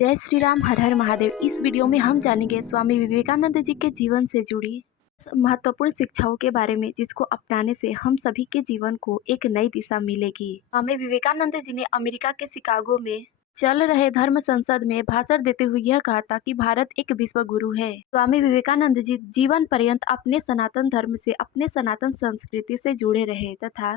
जय श्री राम, हर हर महादेव। इस वीडियो में हम जानेंगे स्वामी विवेकानंद जी के जीवन से जुड़ी महत्वपूर्ण शिक्षाओं के बारे में, जिसको अपनाने से हम सभी के जीवन को एक नई दिशा मिलेगी। स्वामी विवेकानंद जी ने अमेरिका के शिकागो में चल रहे धर्म संसद में भाषण देते हुए यह कहा था कि भारत एक विश्व गुरु है। स्वामी विवेकानंद जी जीवन पर्यंत अपने सनातन धर्म से, अपने सनातन संस्कृति से जुड़े रहे तथा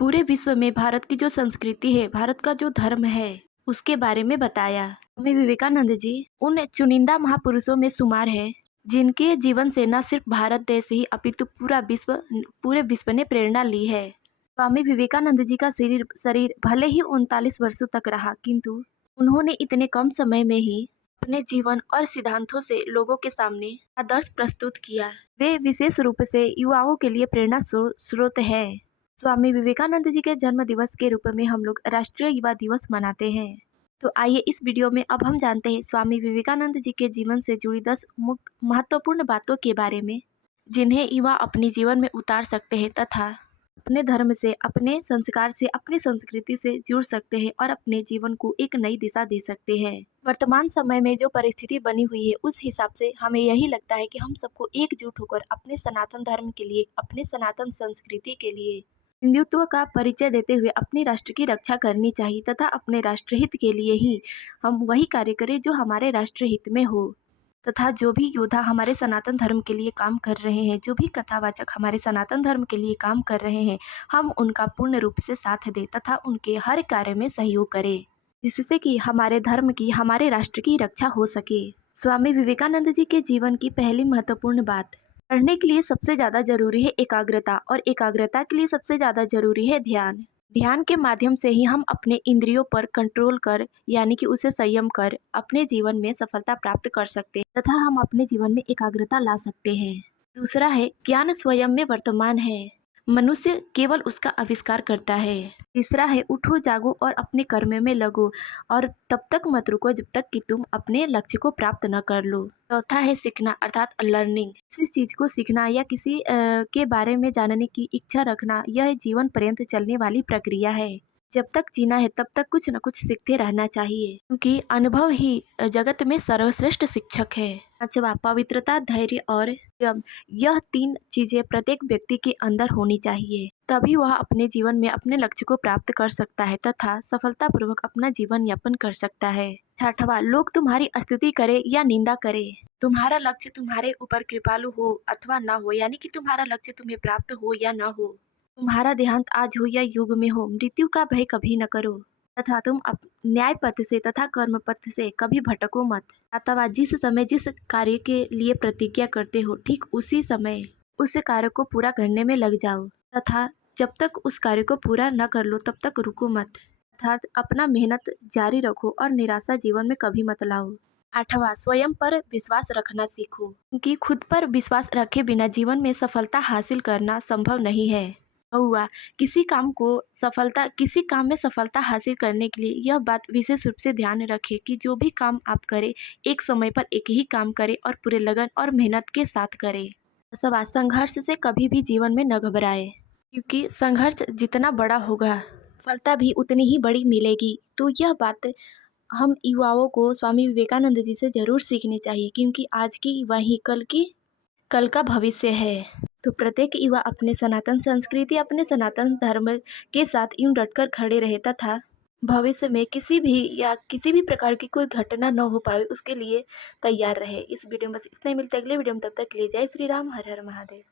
पूरे विश्व में भारत की जो संस्कृति है, भारत का जो धर्म है, उसके बारे में बताया। स्वामी विवेकानंद जी उन चुनिंदा महापुरुषों में शुमार है जिनके जीवन से न सिर्फ भारत देश ही अपितु पूरे विश्व ने प्रेरणा ली है। स्वामी विवेकानंद जी का शरीर भले ही 39 वर्षों तक रहा, किंतु उन्होंने इतने कम समय में ही अपने जीवन और सिद्धांतों से लोगों के सामने आदर्श प्रस्तुत किया। वे विशेष रूप से युवाओं के लिए प्रेरणा स्रोत है। स्वामी विवेकानंद जी के जन्म दिवस के रूप में हम लोग राष्ट्रीय युवा दिवस मनाते हैं। तो आइए इस वीडियो में अब हम जानते हैं स्वामी विवेकानंद जी के जीवन से जुड़ी 10 महत्वपूर्ण बातों के बारे में, जिन्हें युवा अपने जीवन में उतार सकते हैं तथा अपने धर्म से, अपने संस्कार से, अपनी संस्कृति से जुड़ सकते हैं और अपने जीवन को एक नई दिशा दे सकते हैं। वर्तमान समय में जो परिस्थिति बनी हुई है, उस हिसाब से हमें यही लगता है कि हम सबको एकजुट होकर अपने सनातन धर्म के लिए, अपने सनातन संस्कृति के लिए हिंदुत्व का परिचय देते हुए अपने राष्ट्र की रक्षा करनी चाहिए तथा अपने राष्ट्रहित के लिए ही हम वही कार्य करें जो हमारे राष्ट्रहित में हो, तथा जो भी योद्धा हमारे सनातन धर्म के लिए काम कर रहे हैं, जो भी कथावाचक हमारे सनातन धर्म के लिए काम कर रहे हैं, हम उनका पूर्ण रूप से साथ दें तथा उनके हर कार्य में सहयोग करें, जिससे कि हमारे धर्म की, हमारे राष्ट्र की रक्षा हो सके। स्वामी विवेकानंद जी के जीवन की पहली महत्वपूर्ण बात, पढ़ने के लिए सबसे ज़्यादा जरूरी है एकाग्रता, और एकाग्रता के लिए सबसे ज़्यादा जरूरी है ध्यान। ध्यान के माध्यम से ही हम अपने इंद्रियों पर कंट्रोल कर, यानी कि उसे संयम कर, अपने जीवन में सफलता प्राप्त कर सकते हैं तथा हम अपने जीवन में एकाग्रता ला सकते हैं। दूसरा है ज्ञान स्वयं में वर्तमान है, मनुष्य केवल उसका आविष्कार करता है। तीसरा है उठो जागो और अपने कर्म में लगो, और तब तक मत रुको जब तक कि तुम अपने लक्ष्य को प्राप्त न कर लो। चौथा है सीखना, अर्थात लर्निंग। किसी चीज को सीखना या किसी के बारे में जानने की इच्छा रखना, यह जीवन पर्यंत चलने वाली प्रक्रिया है। जब तक जीना है तब तक कुछ न कुछ सीखते रहना चाहिए, क्योंकि अनुभव ही जगत में सर्वश्रेष्ठ शिक्षक है। पांचवा, पवित्रता, धैर्य और संयम। यह 3 चीजें प्रत्येक व्यक्ति के अंदर होनी चाहिए, तभी वह अपने जीवन में अपने लक्ष्य को प्राप्त कर सकता है तथा सफलतापूर्वक अपना जीवन यापन कर सकता है। छठवां, लोग तुम्हारी स्तुति करे या निंदा करे, तुम्हारा लक्ष्य तुम्हारे ऊपर कृपालु हो अथवा न हो, यानी कि तुम्हारा लक्ष्य तुम्हें प्राप्त हो या न हो, तुम्हारा देहांत आज हो या युग में हो, मृत्यु का भय कभी न करो तथा तुम न्याय पथ से तथा कर्म पथ से कभी भटको मत। अथवा जिस समय जिस कार्य के लिए प्रतिज्ञा करते हो, ठीक उसी समय उस कार्य को पूरा करने में लग जाओ तथा जब तक उस कार्य को पूरा न कर लो तब तक रुको मत, अर्थात अपना मेहनत जारी रखो और निराशा जीवन में कभी मत लाओ। आठवां, स्वयं पर विश्वास रखना सीखो, क्योंकि खुद पर विश्वास रखे बिना जीवन में सफलता हासिल करना संभव नहीं है। हुआ, किसी काम में सफलता हासिल करने के लिए यह बात विशेष रूप से ध्यान रखें कि जो भी काम आप करें, एक समय पर एक ही काम करें और पूरे लगन और मेहनत के साथ करें। दसवां, संघर्ष से कभी भी जीवन में न घबराए, क्योंकि संघर्ष जितना बड़ा होगा सफलता भी उतनी ही बड़ी मिलेगी। तो यह बात हम युवाओं को स्वामी विवेकानंद जी से जरूर सीखनी चाहिए, क्योंकि आज की युवा ही कल का भविष्य है। तो प्रत्येक युवा अपने सनातन संस्कृति, अपने सनातन धर्म के साथ यूं डटकर खड़े रहे तथा भविष्य में किसी भी प्रकार की कोई घटना न हो पाए, उसके लिए तैयार रहे। इस वीडियो में बस इतना ही, मिलते अगले वीडियो में, तब तक के लिए जय श्री राम, हर हर महादेव।